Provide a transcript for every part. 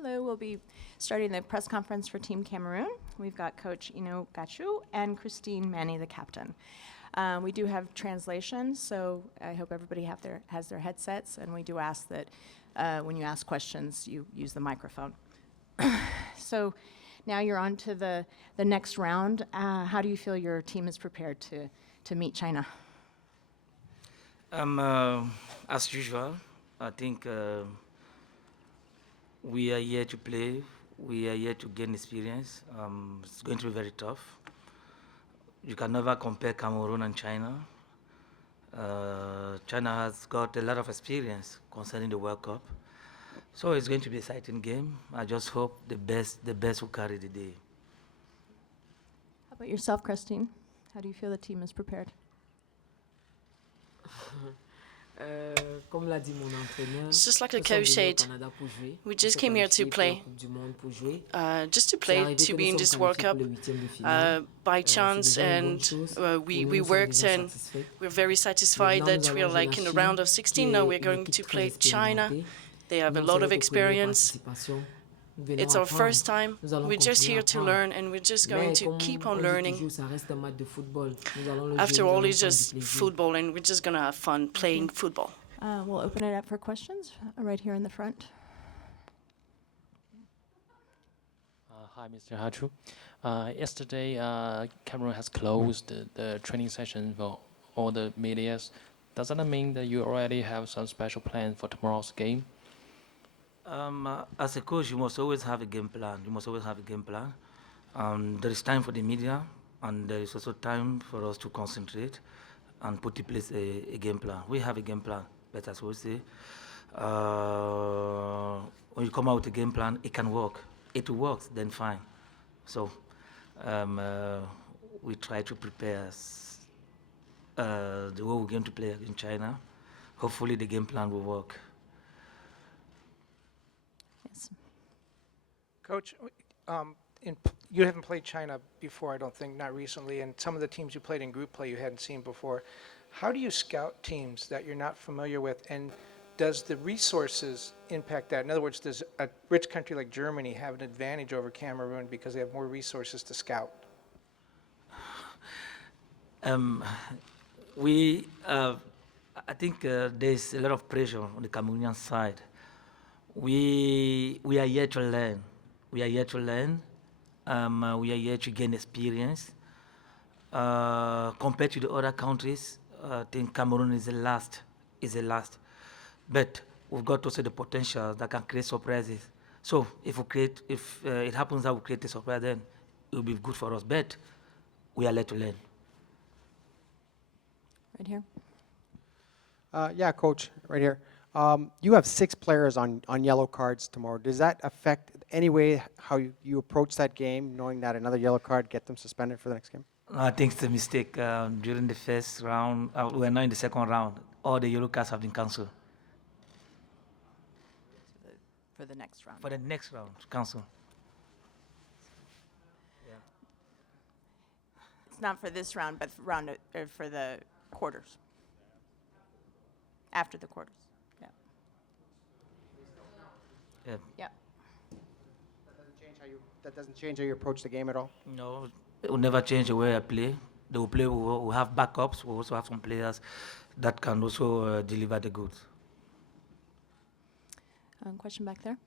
Hello, we'll be starting the press conference for Team Cameroon. We've got Coach Ino Gachu and Christine Manny, the captain. We do have translation, so I hope everybody has their headsets, and we do ask that when you ask questions, you use the microphone. So now you're on to the next round. How do you feel your team is prepared to meet China? As usual, I think we are here to play. We are here to gain experience. It's going to be very tough. You can never compare Cameroon and China. China has got a lot of experience concerning the World Cup. So it's going to be an exciting game. I just hope the best will carry the day. How about yourself, Christine? How do you feel the team is prepared? It's just like the coach said, we just came here to play, to be in this World Cup by chance, and we worked, and we're very satisfied that we are like in the round of 16. Now we're going to play China. They have a lot of experience. It's our first time. We're just here to learn, and we're just going to keep on learning. After all, it's just football, and we're just going to have fun playing football. We'll open it up for questions right here in the front. Hi, Mr. Hachu. Yesterday, Cameroon has closed the training session for all the medias. Does that mean that you already have some special plan for tomorrow's game? As a coach, you must always have a game plan. There is time for the media, and there is also time for us to concentrate and put in place a game plan. We have a game plan, but as we say, when you come out with a game plan, it can work. If it works, then fine. So we try to prepare the way we're going to play in China. Hopefully the game plan will work. Yes. Coach, you haven't played China before, I don't think, not recently, and some of the teams you played in group play you hadn't seen before. How do you scout teams that you're not familiar with, and does the resources impact that? In other words, does a rich country like Germany have an advantage over Cameroon because they have more resources to scout? I think there's a lot of pressure on the Cameroonian side. We are here to learn. We are here to gain experience. Compared to the other countries, I think Cameroon is the last. But we've got also the potential that can create surprises. So if it happens that we create a surprise, then it will be good for us. But we are led to learn. Right here. Yeah, Coach, right here. You have 6 players on yellow cards tomorrow. Does that affect any way how you approach that game, knowing that another yellow card get them suspended for the next game? I think it's a mistake. During the first round, we're now in the second round. All the yellow cards have been cancelled. For the next round. For the next round, cancel. Yeah. It's not for this round, but for the quarters. After the quarters. Yeah. Yeah. Yeah. That doesn't change how you approach the game at all? No, it will never change the way I play. They will play. We'll have backups. We'll also have some players that can also deliver the goods. Question back there.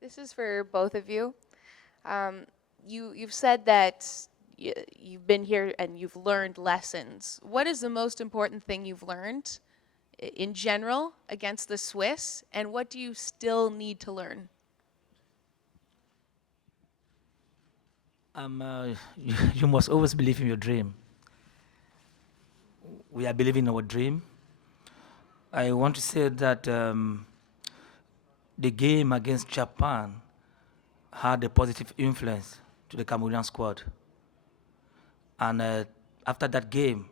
This is for both of you. You've said that you've been here and you've learned lessons. What is the most important thing you've learned in general against the Swiss, and what do you still need to learn? You must always believe in your dream. We are believing in our dream. I want to say that the game against Japan had a positive influence to the Cameroonian squad. And after that game,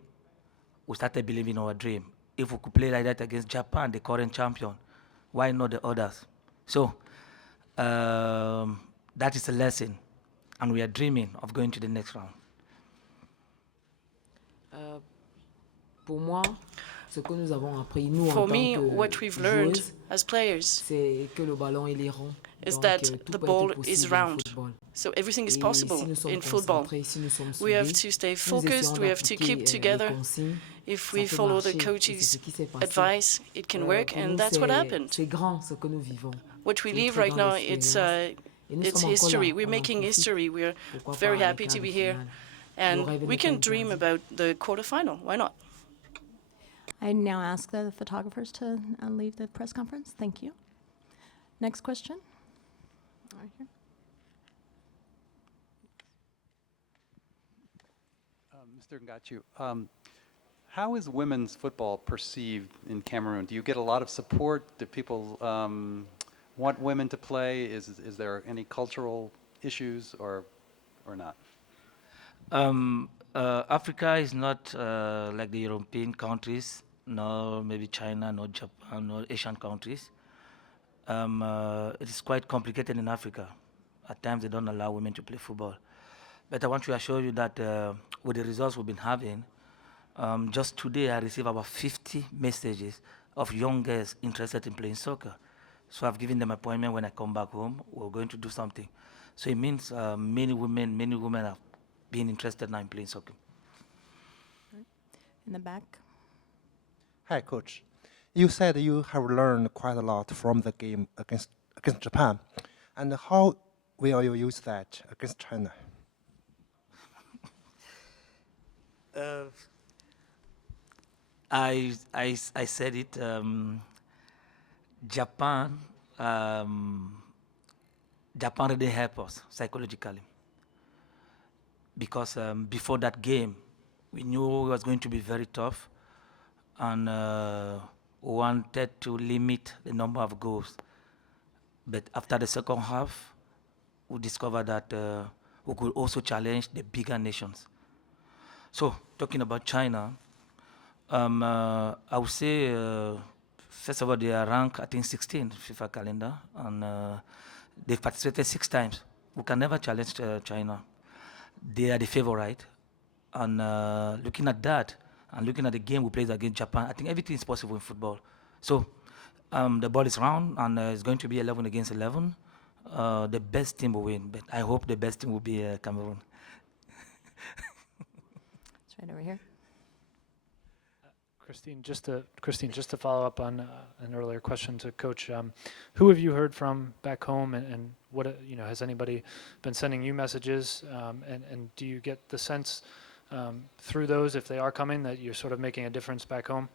we started believing in our dream. If we could play like that against Japan, the current champion, why not the others? So that is a lesson, and we are dreaming of going to the next round. Ce que nous avons appris, nous, For en tant me, que what we've learned joueuses, as players c'est que le ballon, il est rond. is Donc, that tout the peut ball être is possible en round. football. So everything is Et possible si nous sommes in football. concentrés, si nous sommes We have soudés, to stay nous focused, essayons we have to keep d'appliquer together. les consignes, If ça we peut follow the marcher. Et c'est coach's ce qui s'est passé. advice, it can work, Pour and nous, that's what happened. c'est grand ce que nous vivons. What we C'est une live très right grande now, expérience. Et nous it's sommes encore history. là, We're on en making profite. history. We're Pourquoi pas very les happy quarts to de be here. finale. Le And rêve we n'est can pas dream interdit. about the quarterfinal. Why not? I now ask the photographers to leave the press conference. Thank you. Next question. Right here. Mr. Ngachu, how is women's football perceived in Cameroon? Do you get a lot of support? Do people want women to play? Is there any cultural issues or not? Africa is not like the European countries, nor maybe China, nor Japan, nor Asian countries. It is quite complicated in Africa. At times they don't allow women to play football. But I want to assure you that with the results we've been having, just today I received about 50 messages of young girls interested in playing soccer. So I've given them an appointment when I come back home. We're going to do something. So it means many women have been interested now in playing soccer. In the back. Hi, Coach. You said you have learned quite a lot from the game against Japan. And how will you use that against China? I said it. Japan really helped us psychologically because before that game, we knew it was going to be very tough, and we wanted to limit the number of goals. But after the second half, we discovered that we could also challenge the bigger nations. So, talking about China, I would say, first of all, they are ranked, I think, 16 FIFA calendar, and they've participated 6 times. We can never challenge China. They are the favorite. And looking at that, and looking at the game we played against Japan, I think everything is possible in football. So, the ball is round, and it's going to be 11 against 11. The best team will win, but I hope the best team will be Cameroon. It's right over here. Christine, just to follow up on an earlier question to Coach, who have you heard from back home, and what has anybody been sending you messages, and do you get the sense through those, if they are coming, that you're sort of making a difference back home?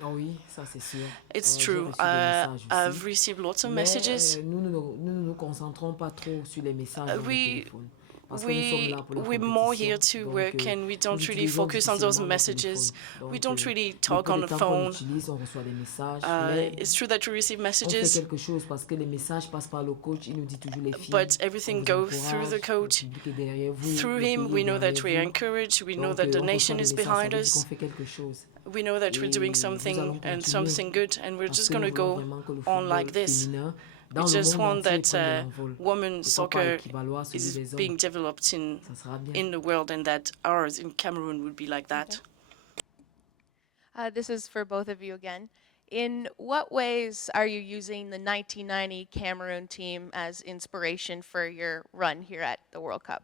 Oh oui, ça c'est sûr. It's J'ai true. reçu des messages I've aussi. received lots of Mais, messages. nous ne nous concentrons pas trop sur les messages dans le we- téléphone. Parce que nous sommes là pour la We're more compétition. here to Donc, work, and we nous don't really utilisons focus on those difficilement le messages. téléphone. We Donc, don't really le talk peu on de the temps qu'on phone. utilise, on reçoit des messages. Uh, mais it's true that we receive on fait messages, quelque chose parce que les messages passent par le coach. Il nous dit toujours les filles. but on everything vous goes through encourage, the coach. le public est derrière vous, Through le him, pays we est know that derrière we are vous. encouraged. We know Donc, that the on reçoit nation des is messages, ça behind veut dire us. qu'on fait quelque chose. We know that we're doing Et nous something allons and continuer. something good, and we're Parce just que going to nous voulons go vraiment que le on football like this. féminin We dans le just monde want entier that prenne de l'envol. women's Pourquoi pas soccer équivaloir celui is des being hommes. developed Ça sera bien. in the world, and that ours in Cameroon would be like that. This is for both of you again. In what ways are you using the 1990 Cameroon team as inspiration for your run here at the World Cup?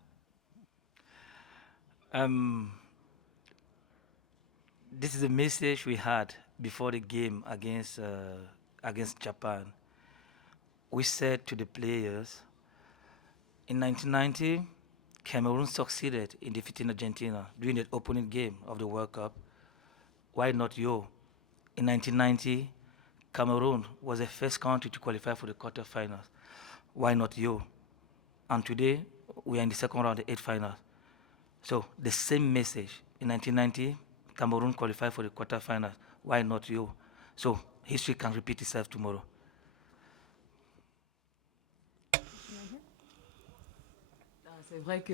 This is a message we had before the game against Japan. We said to the players, in 1990, Cameroon succeeded in defeating Argentina during the opening game of the World Cup. Why not you? In 1990, Cameroon was the first country to qualify for the quarterfinals. Why not you? And today, we are in the second round, the 8th final. So the same message. In 1990, Cameroon qualified for the quarterfinals. Why not you? So history can repeat itself tomorrow. C'est vrai que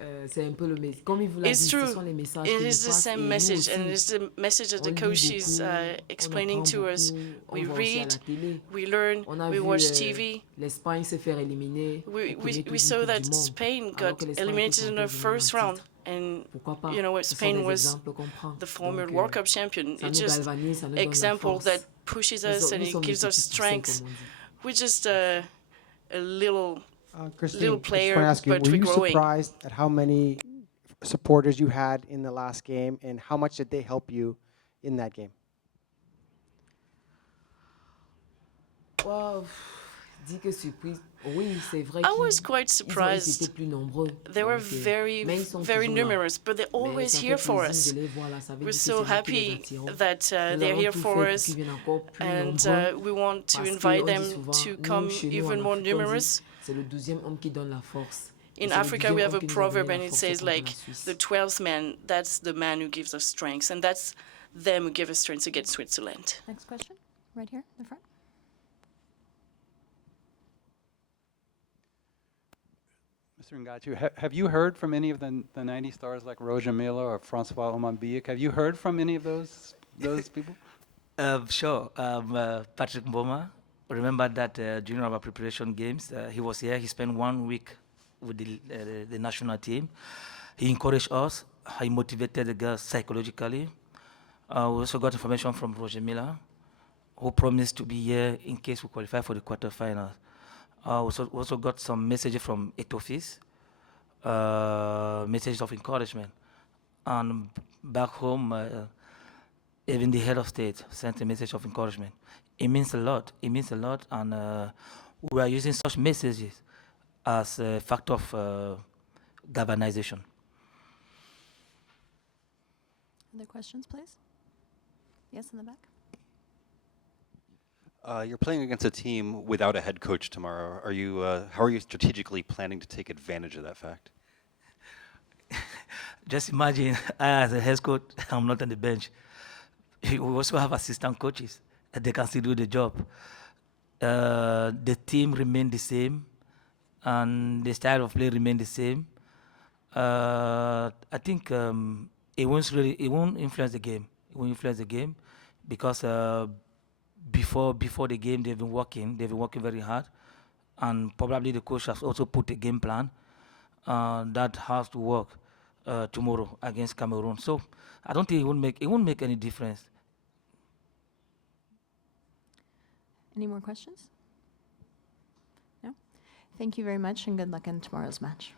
Uh, c'est un peu le message. Comme il vous l'a dit, It's ce true. sont les messages It qui nous is the passent. Et same nous message, and aussi, it's the message that on the lit coach is beaucoup, on explaining apprend to us. beaucoup, on We va aussi à la read, télé. we learn, On a we vu watch TV. l'Espagne se faire éliminer. au premier tour We du saw Coupe that du Monde, Spain alors got que l'Espagne était eliminated in the championne du monde en first round. titre. And Pourquoi pas? you know, Ce sont Spain des was exemples qu'on prend. the former Donc, World Cup champion. ça It's nous just galvanise, ça nous donne la example force. that pushes us and Nous it sommes gives des us petits poussins, strength. comme on dit. We're just a little Christine, little I just player, want to ask you, but were we're you growing. surprised at how many supporters you had in the last game, and how much did they help you in that game? Wow, dis que surprise. Oui, c'est vrai I was qu'ils quite ils étaient surprised. plus nombreux. They were Donc, very mais ils sont very toujours là. numerous, but they're Mais always ça here fait for plaisir us. de les voir là. Ça veut We're dire que so c'est nous qui les happy attirons. that Nous they're avons here tout for fait pour us, qu'ils viennent encore plus and nombreux. we want to Parce invite qu'on dit them souvent, to nous, come chez nous, even en more Afrique, on dit, numerous. c'est le 12e homme qui donne la force. Et In c'est le Africa, 12e we have homme a qui nous a proverb, donné and la it force says contre la like Suisse. the 12th man, that's the man who gives us strength, and that's them who give us strength against Switzerland. Next question, right here in the front. Mr. Ngachu, have you heard from any of the 90 stars like Roger Milla or Francois Omanbiek? Have you heard from any of those people? Sure. Patrick Mboma. Remember that during our preparation games, he was here. He spent 1 week with the national team. He encouraged us. He motivated the girls psychologically. We also got information from Roger Milla, who promised to be here in case we qualify for the quarterfinals. We also got some messages from Etofis, messages of encouragement. And back home, even the head of state sent a message of encouragement. It means a lot. It means a lot, and we are using such messages as a factor of galvanization. Other questions, please? Yes, in the back. You're playing against a team without a head coach tomorrow. Are you? How are you strategically planning to take advantage of that fact? Just imagine, I as a head coach, I'm not on the bench. We also have assistant coaches. They can still do the job. The team remain the same, and the style of play remain the same. I think it won't influence the game. It won't influence the game because before the game they've been working very hard, and probably the coach has also put a game plan that has to work tomorrow against Cameroon. So I don't think it won't make any difference. Any more questions? No? Thank you very much and good luck in tomorrow's match.